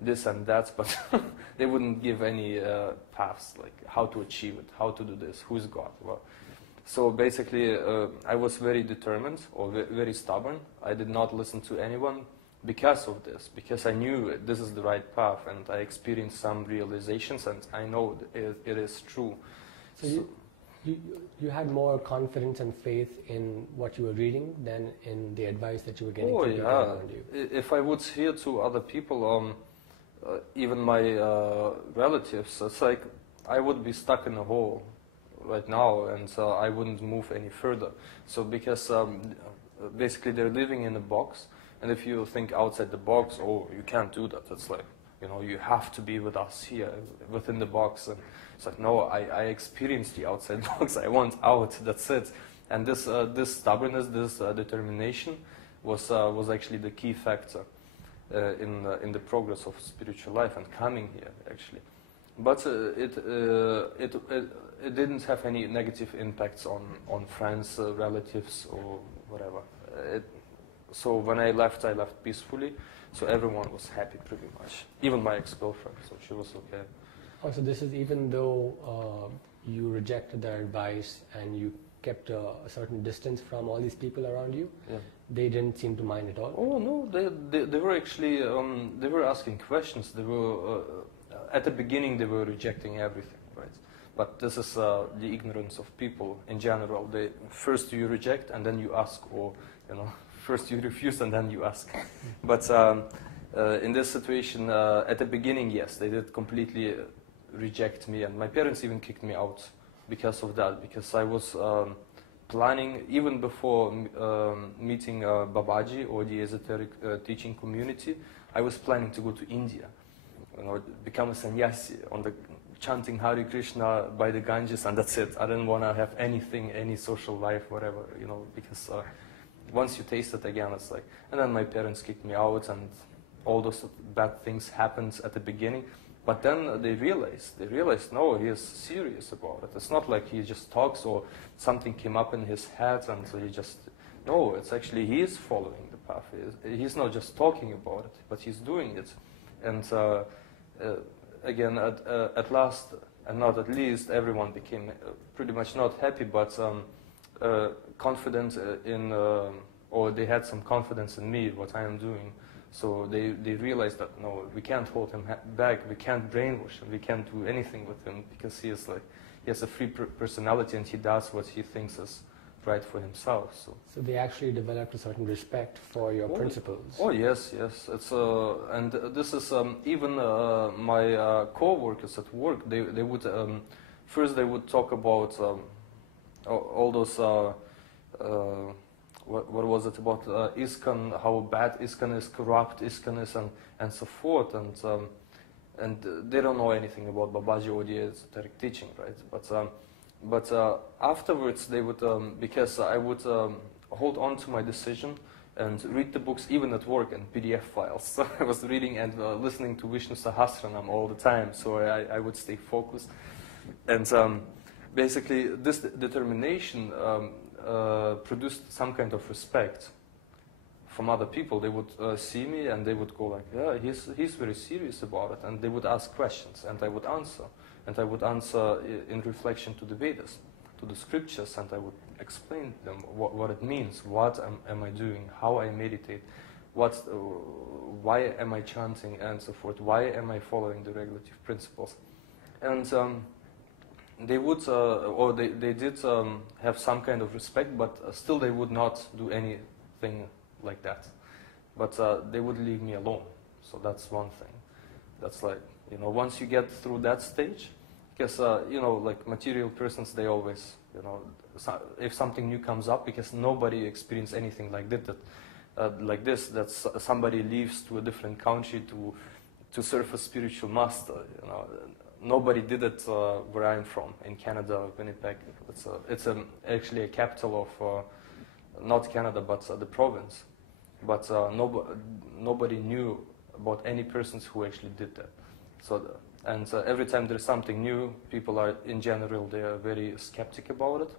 this and that, but they wouldn't give any paths, like how to achieve it, how to do this, who's God. Well, so basically, I was very determined, or very stubborn. I did not listen to anyone because of this, because I knew this is the right path, and I experienced some realizations, and I know it is true. So you had more confidence and faith in what you were reading than in the advice that you were getting from people around you? If I would hear to other people, even my relatives, it's like I would be stuck in a hole right now, and I wouldn't move any further. So because basically they're living in a box, and if you think outside the box, oh, you can't do that. It's like, you know, you have to be with us here, within the box. And it's like, no, I experienced the outside box. I want out. That's it. And this stubbornness, this determination, was actually the key factor in the progress of spiritual life and coming here, actually. But it didn't have any negative impacts on friends, relatives, or whatever. So when I left peacefully. So everyone was happy, pretty much. Even my ex-girlfriend, so she was okay. Oh, so this is even though you rejected their advice and you kept a certain distance from all these people around you, yeah. They didn't seem to mind at all? Oh, no, they were actually, they were asking questions. They were, at the beginning, they were rejecting everything, right? But this is the ignorance of people in general. First you reject, and then you ask, or, you know, first you refuse and then you ask. But in this situation, at the beginning, yes, they did completely reject me, and my parents even kicked me out because of that, because I was planning, even before meeting Babaji or the esoteric teaching community, I was planning to go to India, you know, become a sannyasi, chanting Hare Krishna by the Ganges, and that's it. I didn't want to have anything, any social life, whatever, you know, because once you taste it again, it's like, and then my parents kicked me out, and all those bad things happened at the beginning. But then they realized, no, he is serious about it. It's not like he just talks or something came up in his head and so he just, no, it's actually he is following the path. He's not just talking about it, but he's doing it. And again, at last, and not at least, everyone became pretty much not happy, but confident in, or they had some confidence in me, what I am doing. So they realized that, no, we can't hold him back, we can't brainwash him, we can't do anything with him, because he has a free personality and he does what he thinks is right for himself. So they actually developed a certain respect for your principles. Oh yes. It's and this is even my co-workers at work. They would first they would talk about all those. What was it about ISKCON, how bad ISKCON is, corrupt ISKCON is, and so forth, and they don't know anything about Babaji or the esoteric teaching, right? But afterwards they would, because I would hold on to my decision and read the books even at work in PDF files. So I was reading and listening to Vishnu Sahasranam all the time, so I would stay focused. And basically this determination produced some kind of respect from other people. They would see me and they would go like, yeah, he's very serious about it, and they would ask questions and I would answer, and I would answer in reflection to the Vedas, to the scriptures, and I would explain them what it means, what am I doing, how I meditate, why am I chanting, and so forth, why am I following the regulative principles. And they would, or they did have some kind of respect, but still they would not do anything like that. But they would leave me alone. So that's one thing. That's like, you know, once you get through that stage, because, you know, like material persons, they always, you know, if something new comes up, because nobody experienced anything like this, that somebody leaves to a different country to serve a spiritual master, you know. Nobody did it where I'm from, in Canada, Winnipeg. It's actually a capital of, not Canada, but the province. But nobody knew about any persons who actually did that. So, every time there's something new, people are, in general, they are very skeptic about it.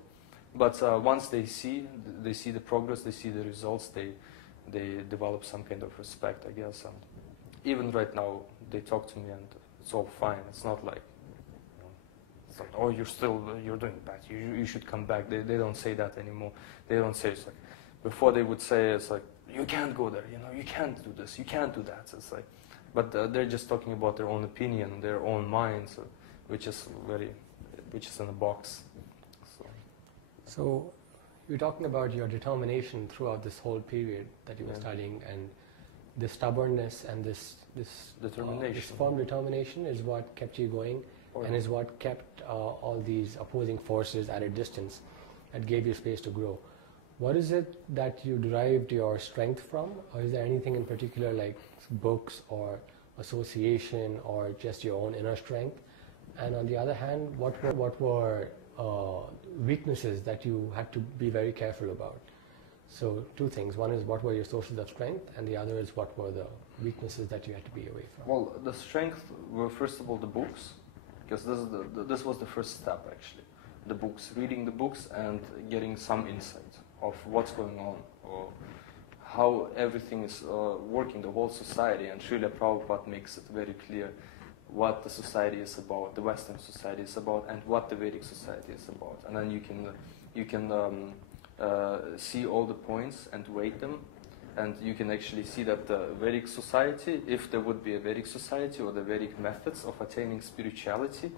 But once they see the progress, they see the results, they develop some kind of respect, I guess. even right now, they talk to me and it's all fine. It's not like, it's like, oh, you're doing bad. You should come back. They don't say that anymore. They don't say, it's like, before they would say, it's like, you can't go there, you can't do this, you can't do that. It's like, but they're just talking about their own opinion, their own minds, which is in a box. So you're talking about your determination throughout this whole period that you were studying, and this stubbornness and this determination, this firm determination is what kept you going, and is what kept all these opposing forces at a distance, that gave you space to grow. What is it that you derived your strength from, or is there anything in particular, like books or association or just your own inner strength? And on the other hand, what were weaknesses that you had to be very careful about? So two things. One is what were your sources of strength, and the other is what were the weaknesses that you had to be away from? Well, the strength were first of all the books, because this was the first step actually. The books, reading the books and getting some insight of what's going on, or how everything is working, the whole society. And Srila Prabhupada makes it very clear what the society is about, the Western society is about, and what the Vedic society is about. And then you can see all the points and weight them, and you can actually see that the Vedic society, if there would be a Vedic society or the Vedic methods of attaining spirituality,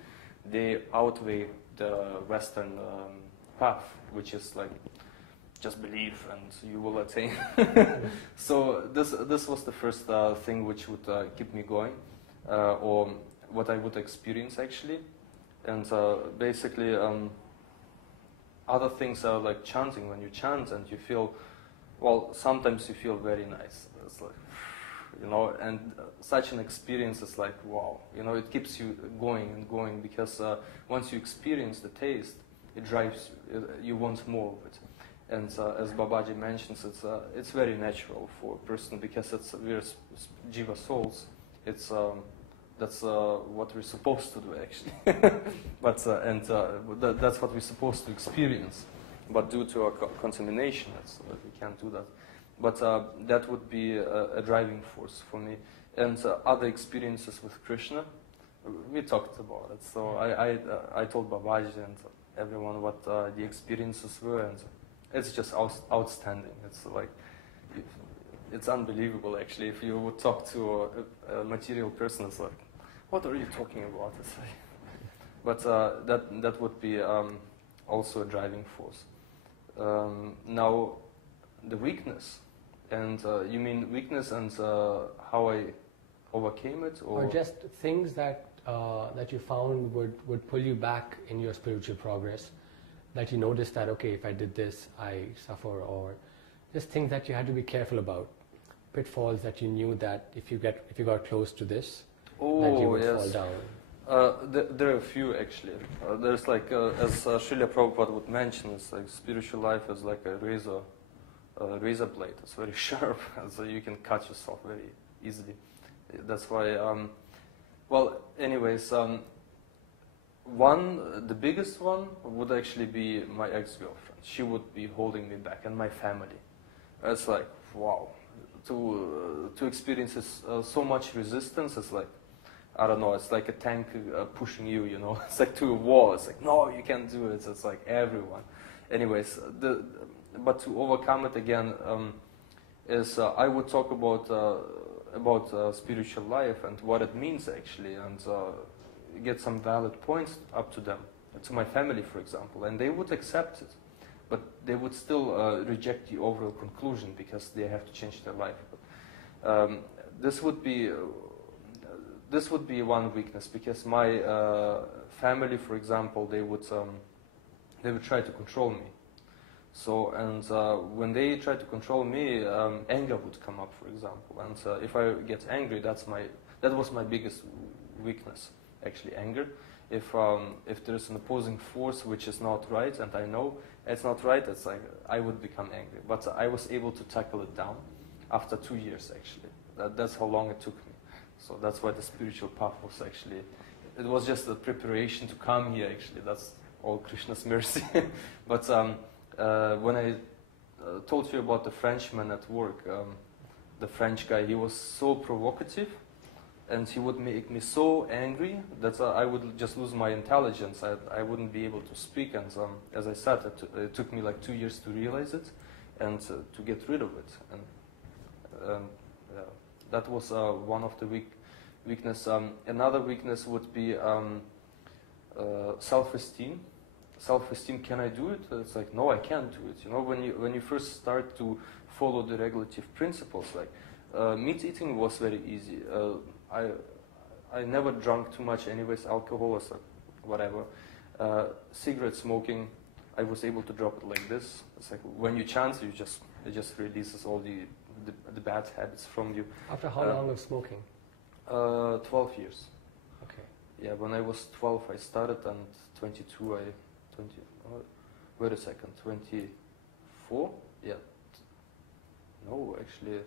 they outweigh the Western path, which is like, just believe and you will attain. So this was the first thing which would keep me going, or what I would experience actually. And basically other things are like chanting. When you chant and you feel, well, sometimes you feel very nice. It's like, and such an experience is like, wow, it keeps you going and going, because once you experience the taste, it drives you want more of it. And as Babaji mentions, it's very natural for a person, because we're jiva souls. It's that's what we're supposed to do actually. But that's what we're supposed to experience. But due to our contamination, we can't do that. But that would be a driving force for me. And other experiences with Krishna, we talked about it. So I told Babaji and everyone what the experiences were, and it's just outstanding. It's like, it's unbelievable actually. If you would talk to a material person, it's like, what are you talking about? It's like, but that would be also a driving force. Now, the weakness, and you mean weakness and how I overcame it, or just things that that you found would pull you back in your spiritual progress, that you noticed that, okay, if I did this, I suffer, or just things that you had to be careful about, pitfalls that you knew that if you got close to this, that you would fall down. There are a few actually. There's like, as Srila Prabhupada would mention, it's like spiritual life is like a razor blade. It's very sharp, so you can cut yourself very easily. That's why. Well, anyways, the biggest one would actually be my ex-girlfriend. She would be holding me back, and my family. It's like, wow, to experience so much resistance. It's like, I don't know, it's like a tank pushing you, It's like to a wall. It's like, no, you can't do it. It's like everyone. Anyways, but to overcome it again, is I would talk about spiritual life and what it means actually, and get some valid points up to them, to my family, for example, and they would accept it, but they would still reject the overall conclusion because they have to change their life. But, this would be one weakness, because my family, for example, they would try to control me. So, and when they try to control me, anger would come up, for example. And if I get angry, that was my biggest weakness, actually, anger. If there's an opposing force which is not right, and I know it's not right, it's like I would become angry. But I was able to tackle it down after 2 years, actually. That's how long it took me. So that's why the spiritual path was actually, it was just a preparation to come here, actually. That's all Krishna's mercy. But when I told you about the Frenchman at work, the French guy, he was so provocative, and he would make me so angry that I would just lose my intelligence. I wouldn't be able to speak, and as I said, it took me like 2 years to realize it and to get rid of it. And that was one of the weakness. Another weakness would be self-esteem. Self-esteem, can I do it? It's like, no, I can't do it. You know, when you first start to follow the regulative principles, like meat eating was very easy. I never drank too much anyways, alcohol or whatever. Cigarette smoking, I was able to drop it like this. It's like when you chance, it just releases all the bad habits from you. After how long of smoking? 12 years. Okay. Yeah, when I was 12 I started, and 22 wait a second, 24? Yeah. No, actually